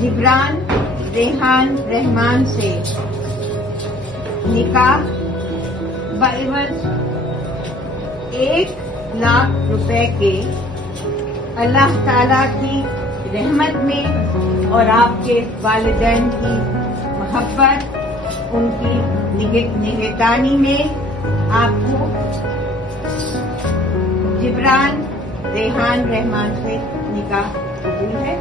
جبران ریحان رحمان سے نکاح بعوض 1,00,000 روپے کے اللہ تعالیٰ کی رحمت میں اور آپ کے والدین کی محبت، ان کی نگہدانی میں آپ کو جبران ریحان رحمان سے نکاح قبول ہے۔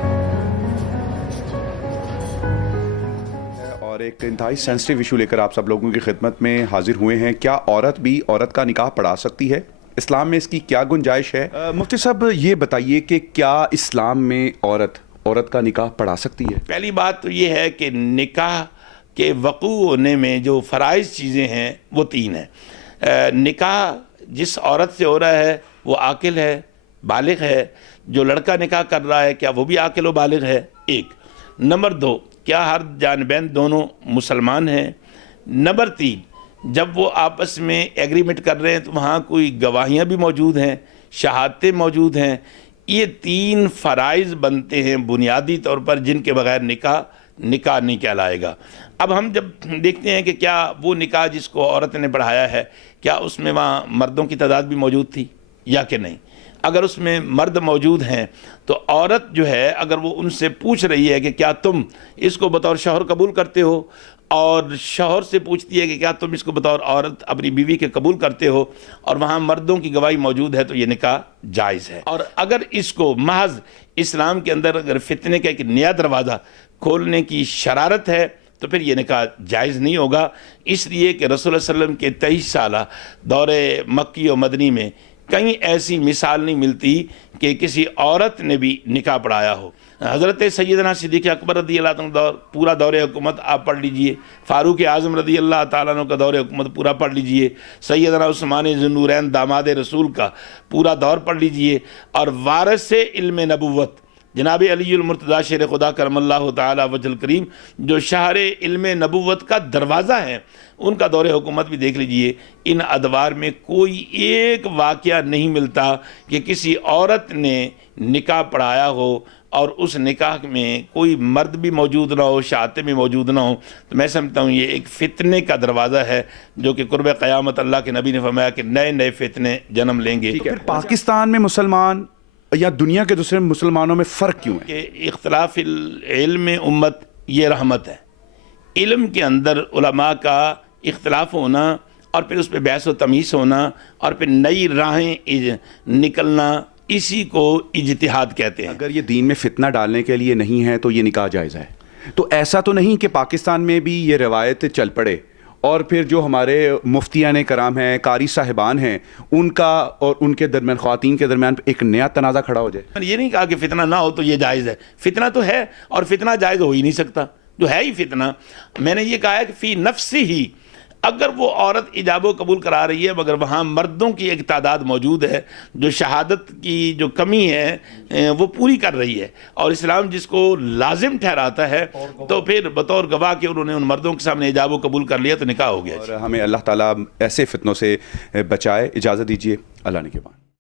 اور ایک انتہائی سینسٹیو ایشو لے کر آپ سب لوگوں کی خدمت میں حاضر ہوئے ہیں۔ کیا عورت بھی عورت کا نکاح پڑھا سکتی ہے؟ اسلام میں اس کی کیا گنجائش ہے؟ مفتی صاحب یہ بتائیے کہ کیا اسلام میں عورت کا نکاح پڑھا سکتی ہے؟ پہلی بات تو یہ ہے کہ نکاح کے وقوع ہونے میں جو فرائض چیزیں ہیں وہ 3 ہیں۔ نکاح جس عورت سے ہو رہا ہے وہ عاقل ہے، بالغ ہے۔ جو لڑکا نکاح کر رہا ہے کیا وہ بھی عاقل و بالغ ہے؟ 1 نمبر 2 کیا ہر جانبین دونوں مسلمان ہیں؟ نمبر 3 جب وہ آپس میں ایگریمنٹ کر رہے ہیں تو وہاں کوئی گواہیاں بھی موجود ہیں، شہادتیں موجود ہیں۔ یہ 3 فرائض بنتے ہیں بنیادی طور پر، جن کے بغیر نکاح نہیں کہلائے گا۔ اب ہم جب دیکھتے ہیں کہ کیا وہ نکاح جس کو عورت نے پڑھایا ہے کیا اس میں وہاں مردوں کی تعداد بھی موجود تھی یا کہ نہیں؟ اگر اس میں مرد موجود ہیں تو عورت جو ہے اگر وہ ان سے پوچھ رہی ہے کہ کیا تم اس کو بطور شوہر قبول کرتے ہو، اور شوہر سے پوچھتی ہے کہ کیا تم اس کو بطور عورت اپنی بیوی کے قبول کرتے ہو، اور وہاں مردوں کی گواہی موجود ہے، تو یہ نکاح جائز ہے۔ اور اگر اس کو محض اسلام کے اندر اگر فتنے کا ایک نیا دروازہ کھولنے کی شرارت ہے تو پھر یہ نکاح جائز نہیں ہوگا، اس لیے کہ رسول اللہ علیہ وسلم کے 23 سالہ دور مکی و مدنی میں کہیں ایسی مثال نہیں ملتی کہ کسی عورت نے بھی نکاح پڑھایا ہو۔ حضرت سیدنا صدیق اکبر رضی اللہ عنہ پورا دور حکومت آپ پڑھ لیجئے، فاروق اعظم رضی اللہ تعالیٰ عنہ کا دور حکومت پورا پڑھ لیجئے، سیدنا عثمان ذو النورین داماد رسول کا پورا دور پڑھ لیجئے، اور وارث علم نبوت جناب علی المرتضیٰ شیر خدا کرم اللہ تعالی وجہ الکریم جو شہر علم نبوت کا دروازہ ہے، ان کا دور حکومت بھی دیکھ لیجئے۔ ان ادوار میں کوئی ایک واقعہ نہیں ملتا کہ کسی عورت نے نکاح پڑھایا ہو اور اس نکاح میں کوئی مرد بھی موجود نہ ہو، شہادتیں بھی موجود نہ ہو۔ تو میں سمجھتا ہوں یہ ایک فتنے کا دروازہ ہے جو کہ قرب قیامت اللہ کے نبی نے فرمایا کہ نئے نئے فتنے جنم لیں گے۔ پھر پاکستان میں مسلمان یا دنیا کے دوسرے مسلمانوں میں فرق کیوں ہے؟ کہ اختلاف علم امت یہ رحمت ہے۔ علم کے اندر علماء کا اختلاف ہونا اور پھر اس پہ بحث و تمیز ہونا اور پھر نئی راہیں نکلنا، اسی کو اجتہاد کہتے ہیں۔ اگر یہ دین میں فتنہ ڈالنے کے لیے نہیں ہے تو یہ نکاح جائز ہے۔ تو ایسا تو نہیں کہ پاکستان میں بھی یہ روایت چل پڑے اور پھر جو ہمارے مفتیان کرام ہیں، قاری صاحبان ہیں، ان کا اور ان کے درمیان، خواتین کے درمیان ایک نیا تنازع کھڑا ہو جائے؟ یہ نہیں کہا کہ فتنہ نہ ہو تو یہ جائز ہے، فتنہ تو ہے اور فتنہ جائز ہو ہی نہیں سکتا، جو ہے ہی فتنہ۔ میں نے یہ کہا ہے کہ فی نفسی ہی اگر وہ عورت ایجاب و قبول کرا رہی ہے مگر وہاں مردوں کی ایک تعداد موجود ہے جو شہادت کی جو کمی ہے وہ پوری کر رہی ہے، اور اسلام جس کو لازم ٹھہراتا ہے تو پھر بطور گواہ کے انہوں نے ان مردوں کے سامنے ایجاب و قبول کر لیا تو نکاح ہو گیا۔ اور ہمیں اللہ تعالیٰ ایسے فتنوں سے بچائے۔ اجازت دیجیے، اللہ نے کے بعد۔